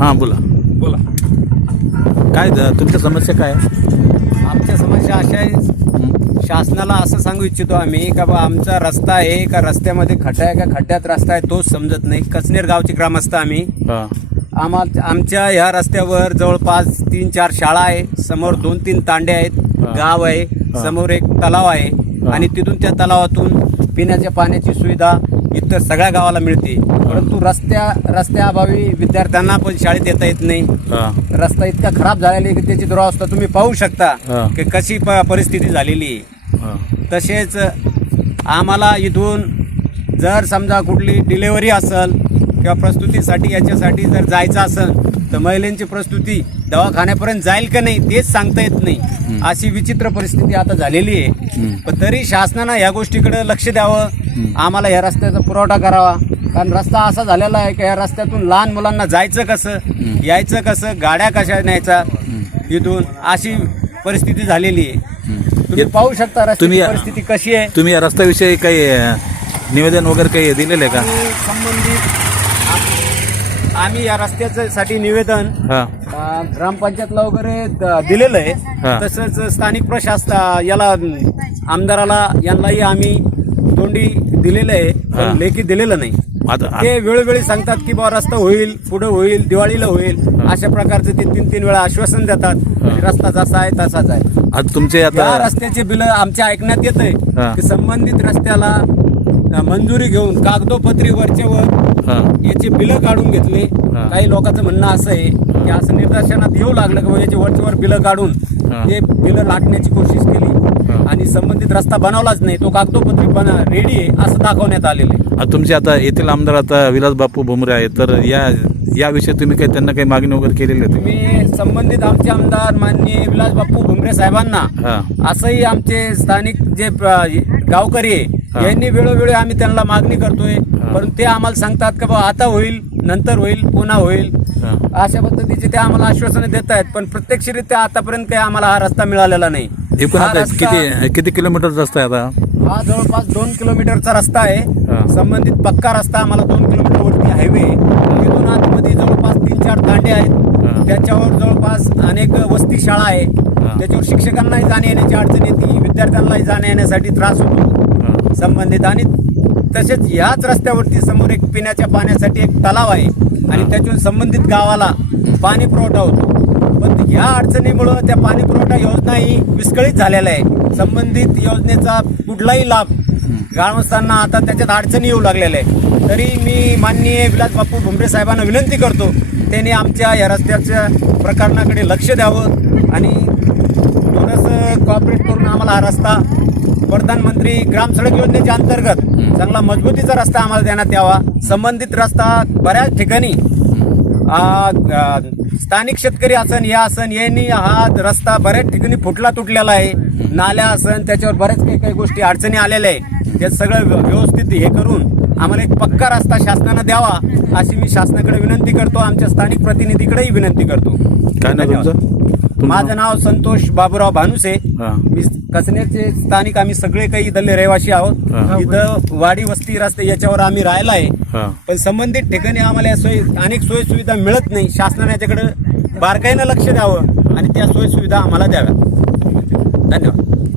हां बोला बोला काय द- तुमच्या समस्या काय आहे? आमच्या समस्या अशा आहे? शासनाला असं सांगू इच्छितो आम्ही का बा आमचा रस्ता आहे का रस्त्यामध्ये खड्डा आहे का खड्ड्यात रस्ता आहे तोच समजत नाही कसनेर गावचे ग्रामस्थ आम्ही हां आम्हाला आमच्या ह्या रस्त्यावर जवळपास तीन चार शाळा आहे समोर दोन तीन तांडे आहेत हा. गाव आहे. समोर एक तलाव आहे. आणि तिथून त्या तलावातून पिण्याच्या पाण्याची सुविधा इतर सगळ्या गावाला मिळते. परंतु रस्त्या रस्त्याअभावी विद्यार्थ्यांना पण शाळेत येता येत नाही. हां. रस्ता इतका खराब झालेला आहे की त्याची दुरावस्था तुम्ही पाहू शकता. की कशी परिस्थिती झालेली आहे. तसेच आम्हाला इथून जर समजा कुठली डिलेवरी असेल किंवा प्रस्तुतीसाठी याच्यासाठी जर जायचं असेल तर महिलांची प्रस्तुती दवाखान्यापर्यंत जाईल का नाही तेच सांगता येत नाही. अशी विचित्र परिस्थिती आता झालेली आहे. पण तरी शासनानं या गोष्टीकडे लक्ष द्यावं. आम्हाला या रस्त्याचा पुरवठा करावा. कारण रस्ता असा झालेला आहे की या रस्त्यातून लहान मुलांना जायचं कसं यायचं कसं गाड्या कशा न्यायचा इथून अशी परिस्थिती झालेली आहे. तुम्ही पाहू शकता रस्त्याची तुम्ही- परिस्थिती कशी आहे. तुम्ही या रस्त्याविषयी काही निवेदन वगैरे काही दिलेलं आहे का? संबंधित आम्ही या रस्त्याचं साठी निवेदन हां. अ, ग्रामपंचायतला वगैरे द- दिलेलं हा. आहे तसंच स्थानिक प्रशासन याला आमदाराला यांनाही आम्ही तोंडी दिलेलं आहे हा. पण लेखी दिलेलं नाही. आता ते वेळोवेळी सांगतात की बाबा रस्ता होईल पुढे होईल दिवाळीला होईल. अशा प्रकारचे ते तीन तीन वेळा आश्वासन देतात की रस्ता जसा आहे तसाच आहे. आता तुमचे या आता रस्त्याचे बिल आमच्या ऐकण्यात येत आहे. की संबंधित रस्त्याला मंजुरी घेऊन कागदोपत्री वरच्या वर हां याचे बिलं काढून घेतले. काही लोकांचं म्हणणं असं आहे की असं निदर्शनात येऊ लागलं की याचे वरच्या वर बिलं काढून हा. ते बिलं लाटण्याची कोशिश केली. आणि संबंधित रस्ता बनवलाच नाही तो कागदोपत्री बना रेडी आहे असं दाखवण्यात आलेलं आहे तुमचे आता येथील आमदार आता विलास बापू भुमरे आहेत तर या याविषयी तुम्ही काही त्यांना काही मागणी वगैरे केलेली आहे तुम्ही मी संबंधित आमचे आमदार माननीय विलास बाप्पू भुमरे साहेबांना हां असंही आमचे स्थानिक जे गावकरी आहे. यांनी वेळोवेळी आम्ही त्यांना मागणी करतोय. परंतु ते आम्हाला सांगतात की बाबा आता होईल नंतर होईल पुन्हा होईल. अशा पद्धतीचे ते आम्हाला आश्वासनं देत आहेत पण प्रत्यक्षरित्या आतापर्यंत काही आम्हाला हा रस्ता मिळालेला नाही. एकूण हा आता रस्ता- किती किती किलोमीटरचा रस्ता आहे आता? हा जवळपास दोन किलोमीटरचा रस्ता हा. आहे संबंधित पक्का रस्ता आम्हाला दोन किलोमीटर वरती हायवे तिथून आतमध्ये जवळपास तीन चार तांडे हा. आहेत त्याच्यावर जवळपास अनेक वस्ती शाळा आहे. त्याच्यावर शिक्षकांनाही जाण्या येण्याची अडचण येते विद्यार्थ्यांनाही जाण्या येण्यासाठी त्रास होतो. संबंधित आणि तसेच याच रस्त्यावरती समोर एक पिण्याच्या पाण्यासाठी एक तलाव आहे. आणि त्यातून संबंधित गावाला पाणी पुरवठा होतो. पण या अडचणीमुळं त्या पाणी पुरवठा योजना ही विस्कळीत झालेल्या आहे संबंधित योजनेचा कुठलाही लाभ ग्रामस्थांना आता त्याच्यात अडचणी येऊ लागलेल्या आहे तरी मी माननीय विलास बापू भुमरे साहेबांना विनंती करतो त्यांनी आमच्या या रस्त्याच्या प्रकरणाकडे लक्ष द्यावं आणि थोडंसं कॉपरेट करून आम्हाला हा रस्ता प्रधानमंत्री ग्राम सडक योजनेच्या अंतर्गत चांगला मजबूतीचा रस्ता आम्हाला देण्यात यावा. संबंधित रस्ता बऱ्याच ठिकाणी स्थानिक शेतकरी असन या असन यांनी हा रस्ता बऱ्याच ठिकाणी फुटला तुटलेला आहे. नाल्या असन त्याच्यावर बऱ्याच काही काही गोष्टी अडचणी आलेल्या आहे ते सगळं व्य- व्यवस्थित हे करून आम्हाला एक पक्का रस्ता शासनानं द्यावा अशी मी शासनाकडे विनंती करतो आमच्या स्थानिक प्रतिनिधीकडेही विनंती करतो. काय माझं नाव संतोष बाबूराव भानुसे. हां. मी कसनेरचे स्थानिक आम्ही सगळे काही इथले रहिवासी आहोत. इथं वाडी वस्ती रस्ते याच्यावर आम्ही राहिला आहे पण संबंधित ठिकाणी आम्हाला या सोयी अनेक सोयी सुविधा मिळत नाही. शासनाने याच्याकडे बारकाईनं लक्ष द्यावं आणि त्या सोयी सुविधा आम्हाला द्याव्या धन्यवाद.